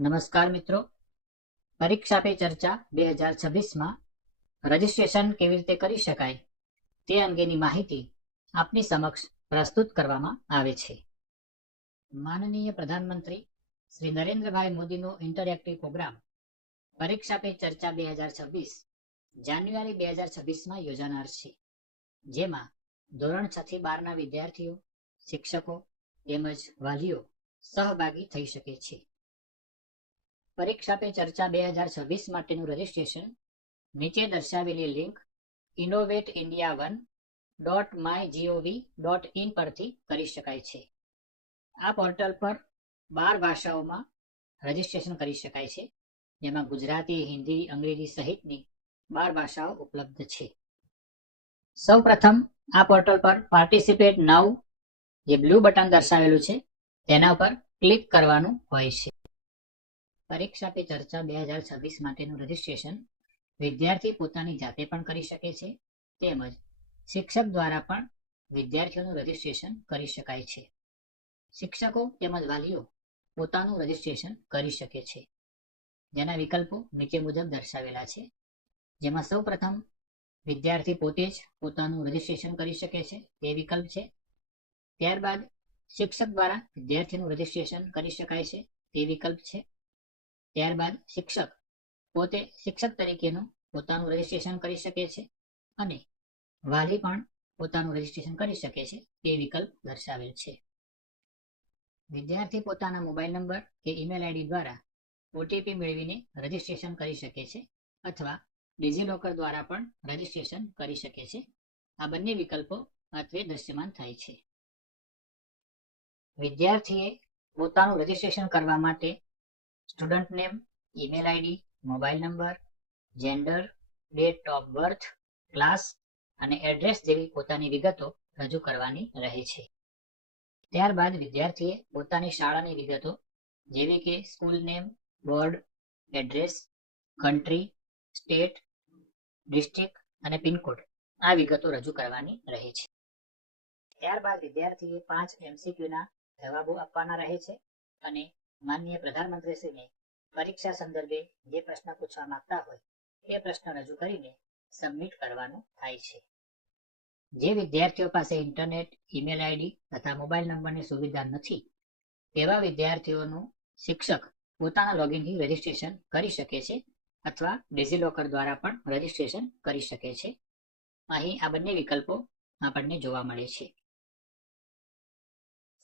નમસ્કાર મિત્રો, પરીક્ષા પે ચર્ચા 2026માં રજીસ્ટ્રેશન કેવી રીતે કરી શકાય તે અંગેની માહિતી આપની સમક્ષ પ્રસ્તુત કરવામાં આવે છે. માનનીય પ્રધાનમંત્રી શ્રી નરેન્દ્રભાઈ મોદીનો ઇન્ટરેક્ટિવ પ્રોગ્રામ પરીક્ષા પે ચર્ચા 2026 જાન્યુઆરી 2026માં યોજાનાર છે, જેમાં ધોરણ 6 થી 12ના વિદ્યાર્થીઓ, શિક્ષકો તેમજ વાલીઓ સહભાગી થઈ શકે છે. પરીક્ષા પે ચર્ચા 2026 માટેનું રજીસ્ટ્રેશન નીચે દર્શાવેલી લિંક innovateindia1.mygov.in પરથી કરી શકાય છે. આ પોર્ટલ પર 12 ભાષાઓમાં રજીસ્ટ્રેશન કરી શકાય છે, જેમાં ગુજરાતી, હિન્દી, અંગ્રેજી સહિતની 12 ભાષાઓ ઉપલબ્ધ છે. સૌ પ્રથમ આ પોર્ટલ પર પાર્ટિસિપેટ નાઉ જે બ્લુ બટન દર્શાવેલું છે તેના પર ક્લિક કરવાનું હોય છે. પરીક્ષા પે ચર્ચા 2026 માટેનું રજીસ્ટ્રેશન વિદ્યાર્થી પોતાની જાતે પણ કરી શકે છે, તેમજ શિક્ષક દ્વારા પણ વિદ્યાર્થીઓનું રજીસ્ટ્રેશન કરી શકાય છે. શિક્ષકો તેમજ વાલીઓ પોતાનું રજીસ્ટ્રેશન કરી શકે છે, જેના વિકલ્પો નીચે મુજબ દર્શાવેલા છે, જેમાં સૌ પ્રથમ વિદ્યાર્થી પોતે જ પોતાનું રજીસ્ટ્રેશન કરી શકે છે તે વિકલ્પ છે. ત્યારબાદ શિક્ષક દ્વારા વિદ્યાર્થીનું રજીસ્ટ્રેશન કરી શકાય છે તે વિકલ્પ છે. ત્યારબાદ શિક્ષક પોતે શિક્ષક તરીકેનું પોતાનું રજીસ્ટ્રેશન કરી શકે છે અને વાલી પણ પોતાનું રજીસ્ટ્રેશન કરી શકે છે તે વિકલ્પ દર્શાવેલ છે. વિદ્યાર્થી પોતાના મોબાઈલ નંબર કે ઈમેલ આઈડી દ્વારા ઓટીપી મેળવીને રજીસ્ટ્રેશન કરી શકે છે અથવા ડિજીલોકર દ્વારા પણ રજીસ્ટ્રેશન કરી શકે છે. આ બંને વિકલ્પો અત્રે દ્રશ્યમાન થાય છે. વિદ્યાર્થીએ પોતાનું રજીસ્ટ્રેશન કરવા માટે student name, email ID, mobile number, gender, date of birth, class અને એડ્રેસ જેવી પોતાની વિગતો રજૂ કરવાની રહે છે. ત્યારબાદ વિદ્યાર્થીએ પોતાની શાળાની વિગતો જેવી કે school name, board, address, country, state, district અને પિનકોડ આ વિગતો રજૂ કરવાની રહે છે. ત્યારબાદ વિદ્યાર્થીએ 5 MCQના જવાબો આપવાના રહે છે અને માનનીય પ્રધાનમંત્રીશ્રીને પરીક્ષા સંદર્ભે જે પ્રશ્ન પૂછવા માંગતા હોય તે પ્રશ્ન રજૂ કરીને સબમિટ કરવાનું થાય છે. જે વિદ્યાર્થીઓ પાસે ઇન્ટરનેટ, ઈમેલ આઈડી તથા મોબાઈલ નંબરની સુવિધા નથી તેવા વિદ્યાર્થીઓનું શિક્ષક પોતાના લોગિનથી રજીસ્ટ્રેશન કરી શકે છે અથવા ડિજીલોકર દ્વારા પણ રજીસ્ટ્રેશન કરી શકે છે. અહીં આ બંને વિકલ્પો આપણને જોવા મળે છે.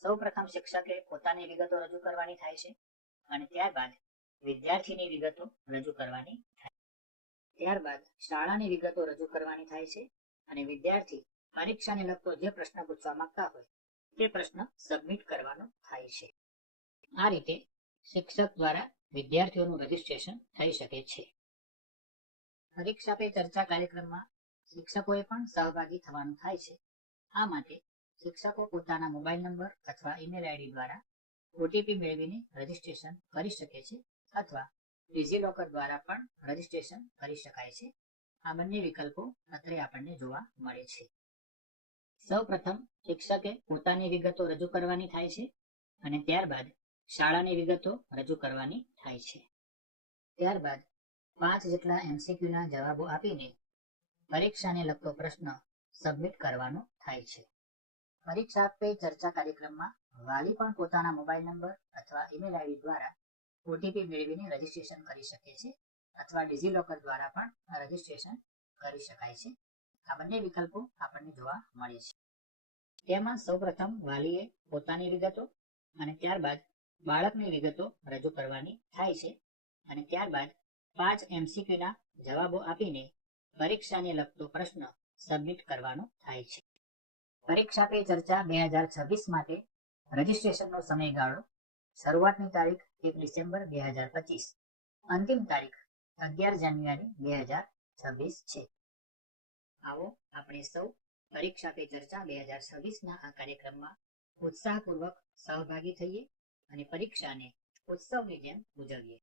સૌ પ્રથમ શિક્ષકે પોતાની વિગતો રજૂ કરવાની થાય છે અને ત્યારબાદ વિદ્યાર્થીની વિગતો રજૂ કરવાની થાય. ત્યારબાદ શાળાની વિગતો રજૂ કરવાની થાય છે અને વિદ્યાર્થી પરીક્ષાને લગતો જે પ્રશ્ન પૂછવા માંગતા હોય તે પ્રશ્ન સબમિટ કરવાનો થાય છે. આ રીતે શિક્ષક દ્વારા વિદ્યાર્થીઓનું રજીસ્ટ્રેશન થઈ શકે છે. પરીક્ષા પે ચર્ચા કાર્યક્રમમાં શિક્ષકોએ પણ સહભાગી થવાનું થાય છે. આ માટે શિક્ષકો પોતાના મોબાઈલ નંબર અથવા ઈમેલ આઈડી દ્વારા ઓટીપી મેળવીને રજીસ્ટ્રેશન કરી શકે છે અથવા ડિજીલોકર દ્વારા પણ રજીસ્ટ્રેશન કરી શકાય છે. આ બંને વિકલ્પો અત્રે આપણને જોવા મળે છે. સૌ પ્રથમ શિક્ષકે પોતાની વિગતો રજૂ કરવાની થાય છે અને ત્યારબાદ શાળાની વિગતો રજૂ કરવાની થાય છે. ત્યારબાદ 5 જેટલા MCQના જવાબો આપીને પરીક્ષાને લગતો પ્રશ્ન સબમિટ કરવાનો થાય છે. પરીક્ષા પે ચર્ચા કાર્યક્રમમાં વાલી પણ પોતાના મોબાઈલ નંબર અથવા ઈમેલ આઈડી દ્વારા ઓટીપી મેળવીને રજીસ્ટ્રેશન કરી શકે છે અથવા ડિજીલોકર દ્વારા પણ રજીસ્ટ્રેશન કરી શકાય છે. આ બંને વિકલ્પો આપણને જોવા મળે છે. તેમાં સૌપ્રથમ વાલીએ પોતાની વિગતો અને ત્યારબાદ બાળકની વિગતો રજૂ કરવાની થાય છે અને ત્યારબાદ 5 MCQના જવાબો આપીને પરીક્ષાને લગતો પ્રશ્ન સબમિટ કરવાનો થાય છે. પરીક્ષા પે ચર્ચા 2026 માટે રજીસ્ટ્રેશનનો સમયગાળો શરૂઆતની તારીખ 1 ડિસેમ્બર 2025, અંતિમ તારીખ 11 જાન્યુઆરી 2026 છે. આવો આપણે સૌ પરીક્ષા પે ચર્ચા 2026ના આ કાર્યક્રમમાં ઉત્સાહપૂર્વક સહભાગી થઈએ અને પરીક્ષાને ઉત્સવની જેમ ઉજવીએ.